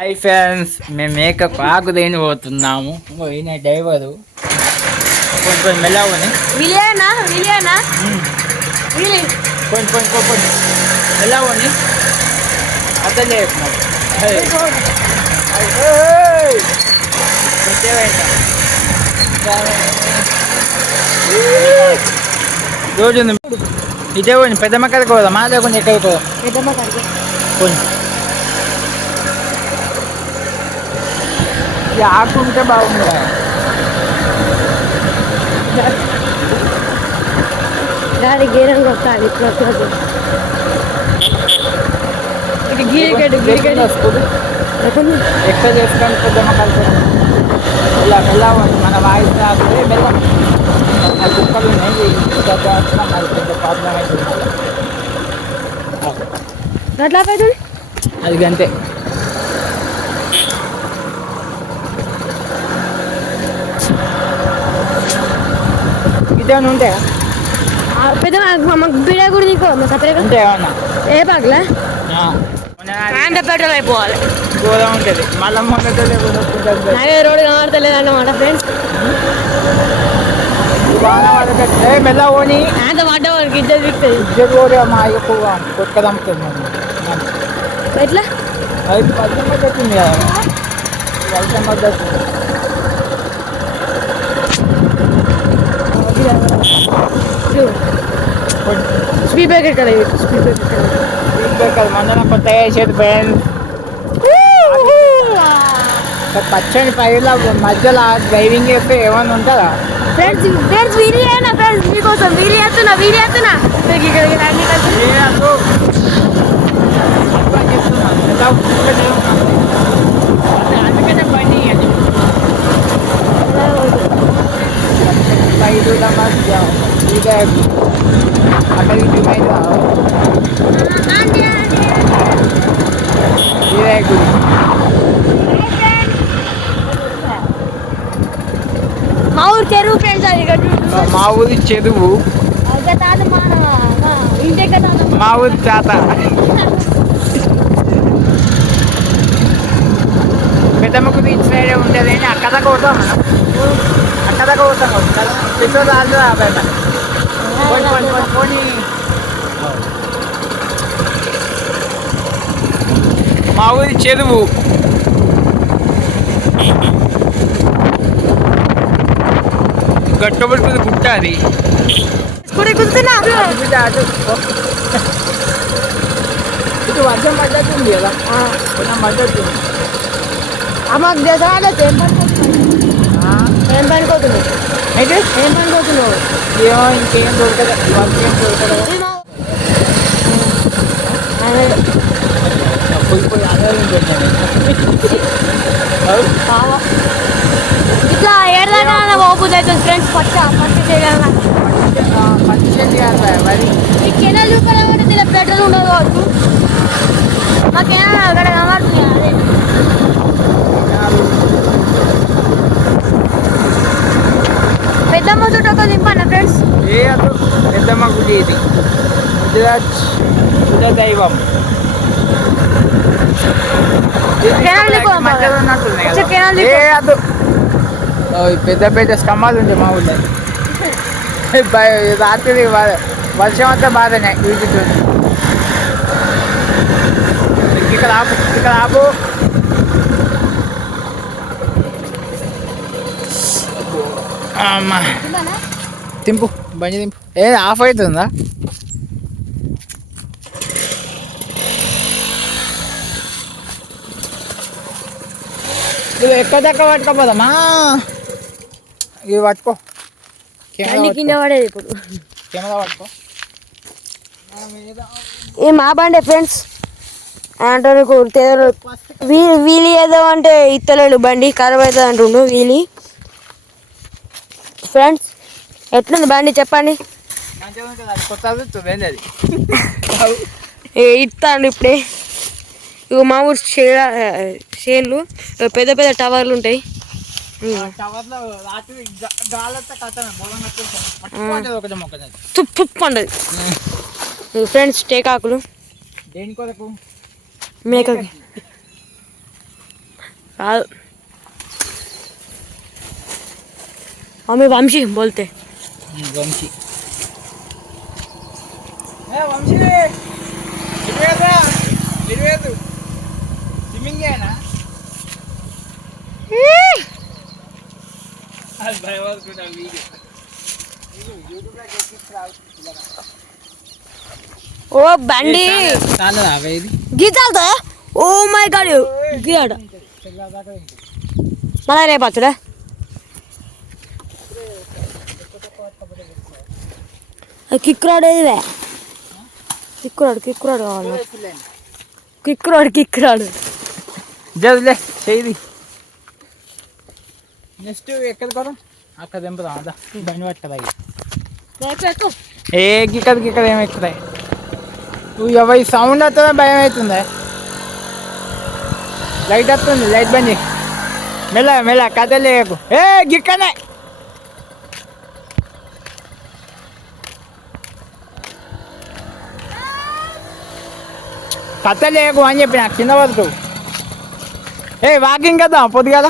Hi friends, మేము makeup ఆకు దేని పోతున్నాము. ఈయన డ్రైవరు కొంచెం మెల్లవని విలియనా విలి కొంచెం మెల్లవని అర్థం చేస్తున్నాడు. రోజు ఇదే పోయింది పెద్దమ్మ కడికి పోదా మా లేకుండా ఎక్కడికి పోదాం. పెద్దమ్మ కడికి కొంచెం ఆకుంటే బాగుంది కదా. దాని గీరం కొట్టాలి ప్రకృతి గిరికెట్ వస్తుంది ఎక్కడ చేసుకోండి పెద్దమ్మ కలిసి ఇలా మెల్లవండి. మన వాయిస్ రాకపోతే మెల్లం ఆ కుక్కలు ఉన్నాయి అది పెద్ద ప్రాబ్లం అవుతుంది. అట్లా పెద్ద అది అంతే. ఇదేమన్నా ఉంటాయా పెద్ద మాకు బిడ కూడా నీకో మా సపరేట్ అంటే ఏమన్నా ఏ పాకలే పెట్రోల్ అయిపోవాలి గోదా ఉంటుంది మళ్ళీ హైవే రోడ్ కనబడతలేదు అన్నమాట ఫ్రెండ్స్. మెల్ల పోని అంత పడ్డ వారికి ఇద్దరు దిగుతుంది ఇద్దరు కూడా మా ఎక్కువ కొత్త అమ్ముతుంది. ఎట్లా అది వర్షం పద్ధతుంది కదా. వర్షం పద్ధతి స్పీడ్ బ్రేకర్ కదా స్పీడ్ బ్రేకర్ మందన కొత్త వేసేది ఫ్రెండ్స్. పచ్చని పైర్ల మధ్యలో డ్రైవింగ్ చేస్తే ఏమన్నా ఉంటుందా ఫ్రెండ్స్ వీడియోనా ఫ్రెండ్స్ మీకోసం వీడియో చేస్తున్నా ఇక్కడికి రండి అందుకనే బండి ఐదు ఇక అక్కడ మా ఊరు చెరువు ఫ్రెండ్స్ అది మా ఊరి చెరువు మా ఊరి తాత పెద్దమ్మకు ఇటు సైడ్ ఉంటుంది అని అక్కడ కొడతాం మనం అక్కడ కొడతాం పెట్రోల్ రాదు పోనీ మా ఊరి చెరువు గట్టబడుతుంది గుట్ట అది ఇటు వర్షం పడ్డట్టుంది కదా కొంచెం పడ్డట్టుంది. మాకు దేశాలు ఏం పనిపోతుంది అయితే ఏం పనిపోతున్నావు ఏమో ఇంకేం దొరకదు వర్క్ ఏం దొరకదు. పోయి ఆదాయం ఇట్లా ఏడదాకా పోతుంది అవుతుంది ఫ్రెండ్స్ పచ్చి చేయగలరా పచ్చి చేయాలి మరి ఈ కెనాల్ చూపాలంటే ఇలా పెట్రోల్ ఉండదు కావచ్చు. మా కెనాల్ అక్కడ కనబడుతుంది అదే పెద్దమ్మ చుట్టూ ఒక దింపన్న ఫ్రెండ్స్. ఏ అటు పెద్దమ్మ గుడి ఇది దైవం పెద్ద పెద్ద స్తంభాలు ఉంటాయి మా ఊళ్ళో. రాత్రి వర్షం అంతా బాధనే వీటితో. ఇక్కడ ఆపు అమ్మా తింపు బండి తింపు. ఆఫ్ అవుతుందా నువ్వు ఎక్కువ దక్క పట్టుకోపోదమ్మా. ఇవి పట్టుకో కింద పడేది ఇప్పుడు కెమెరా పట్టుకో. ఈ మా బండి ఫ్రెండ్స్ అంటారు వీలి ఏదో అంటే ఇత్తలేడు బండి ఖరాబ్ అవుతుంది అంటుండు వీలి. ఫ్రెండ్స్ ఎట్లుంది బండి చెప్పండి. ఇస్తాను ఇప్పుడే. ఇక మా ఊరు చేన్లు పెద్ద పెద్ద టవర్లు ఉంటాయి. పండదు ఫ్రెండ్స్ టేకాకులు దేని కొరకు మేకకి కాదు మమ్మీ వంశీ బోల్తే వంశీ వంశీ ఇరవేదు స్విమ్మింగేనా అది భయపడుకుంటా వీడియో ఓ బండి గీతాలతో ఓ మై గాడ్ గీయాడ మళ్ళా రేపు వచ్చుడా కిక్కురాడు ఏదివే కిక్కురాడు కావాలి కిక్కురాడు జల్లే చేయి నెక్స్ట్ ఎక్కడ కూడా అక్కడ దింపుదాం అదా బండి పట్టదా ఏ గిక్కడ ఏమవుతుంది నువ్వు ఎవరి సౌండ్ వస్తుందో భయం అవుతుంది లైట్ వస్తుంది లైట్ బంద్ చేయి మెల్ల కథ లేకు ఏ గిక్కనే కథ లేకు అని చెప్పిన కింద వరకు ఏ వాకింగ్ కదా పొద్దుగల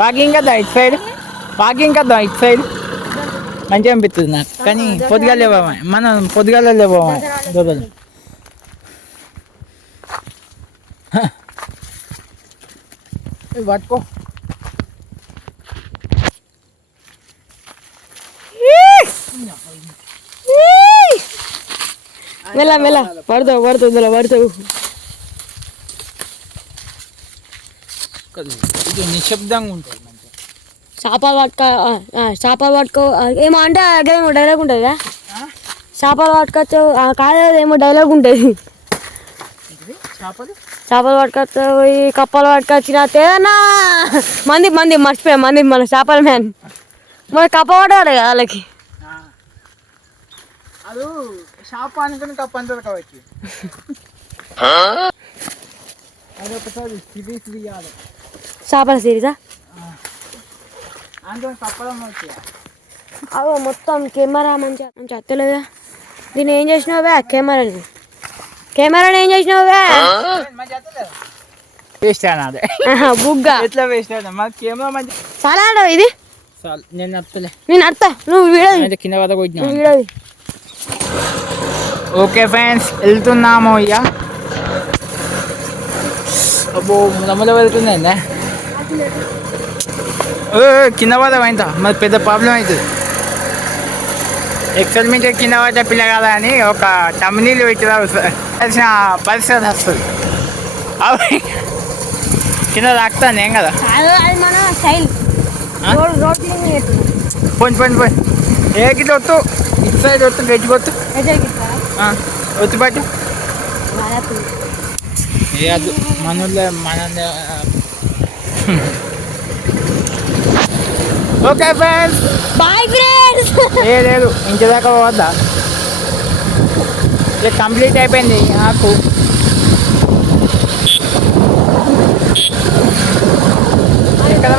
వాకింగ్ కదా ఇటు సైడ్ మంచిగా అనిపిస్తుంది నాకు కానీ పొద్దుగా లేవా మనం పొద్దుగాల లేవా దొరకదు పట్టుకో మెల్ల పడతావు ఇది నిశ్శబ్దంగా ఉంటుంది చేపలు పట్టుకో ఏమో అంటే డైలాగ్ ఉంటుంది కదా చేపలు పట్టుకొచ్చు కాదు ఏమో డైలాగ్ ఉంటుంది చేపలు పట్టుకొచ్చు పోయి కప్పలు పట్టుకొచ్చిన తేనా మంది మర్చిపోయా మంది మన చేపల మ్యాన్ మన కప్ప పడ్డాడు కదా వాళ్ళకి అది షాప్ అనుకుని కప్ప అంతా కావచ్చు అది ఒకసారి సిరీస్ తీయాలి చేపల సిరీసా అందులో కప్పడం వచ్చి అవు మొత్తం కెమెరా మంచిగా అత్తలేదా దీన్ని ఏం చేసినావే కెమెరాని ఏం చేసినావే వేస్ట్ అదే బుగ్గా ఎట్లా వేస్ట్ అయినా మా కెమెరా మంచి చాలా ఆడవు ఇది చాలు నేను నచ్చలే నేను అర్థ నువ్వు వీడియో కింద వద్ద కొట్టినా వీడియో ఓకే ఫ్రెండ్స్ వెళ్తున్నాము ఇక అబ్బో ముదముల వెళ్తుందండి కింద పద అయిందా మరి పెద్ద ప్రాబ్లం అవుతుంది ఎక్స్పెరిమెంట్ కింద పడ్డ పిల్ల కదా అని ఒక తమ్మునీళ్ళు పెట్టిన పరిస్థితి వస్తుంది అవి కింద తాకుతాను ఏం కదా పోయి ఏ గిట్ల వద్దు ఇటు సైడ్ వద్దు గెజ్జికొద్దు వచ్చి పట్టు ఏ అది మన ఓకే ఫ్రెండ్స్ బాయ్ ఫ్రెండ్స్ ఏ లేదు ఇంటిదాకా పోవద్దా ఇక కంప్లీట్ అయిపోయింది నాకు ఎక్కడ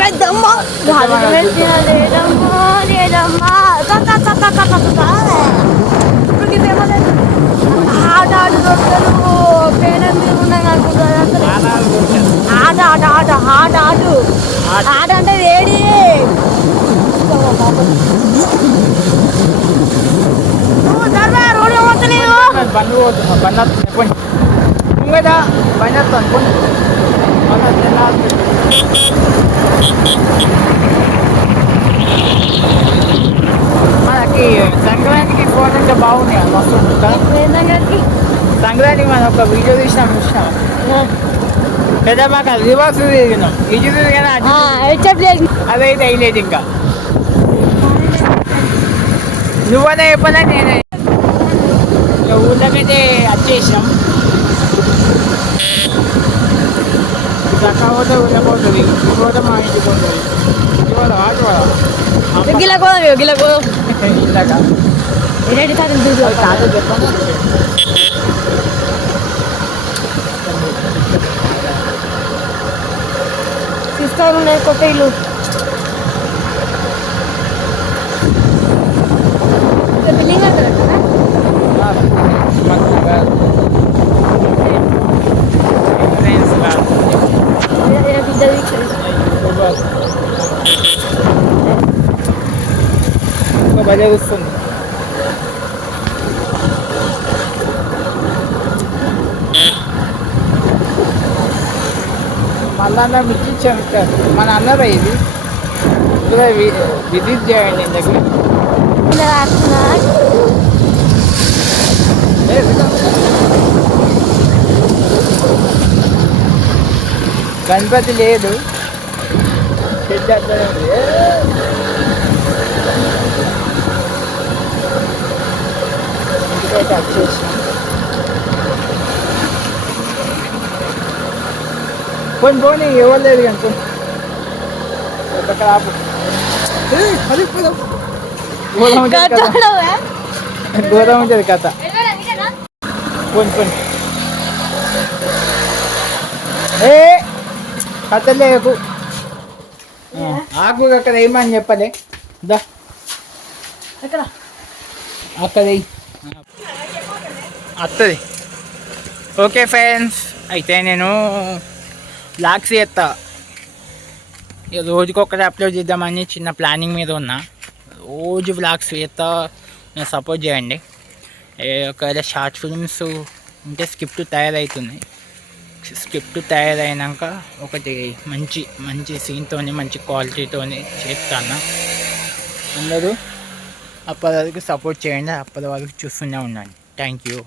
పెద్దమ్మ ఆట అంటే వేడి రోడ్డు పోతలేదు బండి పోతుంది ఇంకదా బండి వస్తాను అనుకోండి మనకి సంక్రాంతికి ఫోన్ అంటే బాగుంది మస్తు సంక్రాంతికి మనం ఒక వీడియో చూసినాం పెద్ద మాకు రివర్స్ తిరిగినాం ఇది తిరిగినా అదైతే హైలైట్ ఇంకా నువ్వనే చెప్పలే నేనే ఊళ్ళకైతే వచ్చేసినాం పోతే ఊళ్ళపోతుంది పోతే మా ఇంటికి పోతుంది చెప్పండి సిస్టర్ ఉన్నాయి కొత్త ఇల్లు బిల్డింగ్ అంటారు భలే వస్తుంది. మళ్ళా మిర్చి ఇచ్చాము ఇక్కడ. మన అన్నరా ఇది ఇక్కడ విజిట్ చేయండి ఇంతకు. గణపతి లేదు, షెడ్ అట్లనే ఉంది. ఇంటికైతే వచ్చేసినాం. పోనీ ఎవరు లేదు కనుక ఆపు. ఘోరం ఉంటుంది కథ. పోనీ ఏ కథ లేకు. ఆకు అక్కడ ఏమని చెప్పలే. దా అక్కడ వస్తుంది. ఓకే ఫ్రెండ్స్, అయితే నేను బ్లాగ్స్ చేస్తా. ఇక రోజుకొకటి అప్లోడ్ చేద్దామని చిన్న ప్లానింగ్ మీద ఉన్నా. రోజు బ్లాగ్స్ చేస్తా, నేను సపోర్ట్ చేయండి. ఒకవేళ షార్ట్ ఫిల్మ్స్ ఉంటే స్క్రిప్ట్ తయారవుతుంది. స్క్రిప్ట్ తయారైనాక ఒకటి మంచి మంచి సీన్తో మంచి క్వాలిటీతో చేస్తాను. అందరూ అప్పటి వరకు సపోర్ట్ చేయండి. అప్పటి వరకు చూస్తూనే ఉండండి. Thank you.